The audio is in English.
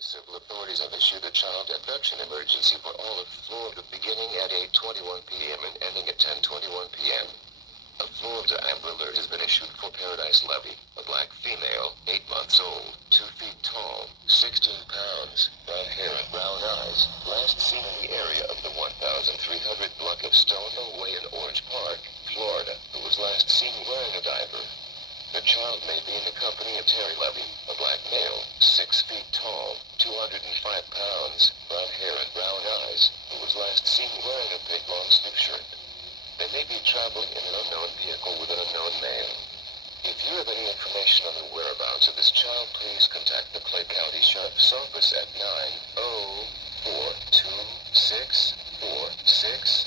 The civil authorities have issued a child abduction emergency for all of Florida beginning at 8:21 p.m. and ending at 10:21 p.m. A Florida Amber Alert has been issued for Paradise Levy, a black female, 8 months old, 2 feet tall, 16 pounds, brown hair and brown eyes, last seen in the area of the 1,300 block of Stonehill Way in Orange Park, Florida, who was last seen wearing a diaper. The child may be in the company of Terry Levy, a black male, 6 feet tall, 205 pounds, brown hair and brown eyes, who was last seen wearing a pink long sleeve shirt. They may be traveling in an unknown vehicle with an unknown male. If you have any information on the whereabouts of this child, please contact the Clay County Sheriff's Office at 904-2646.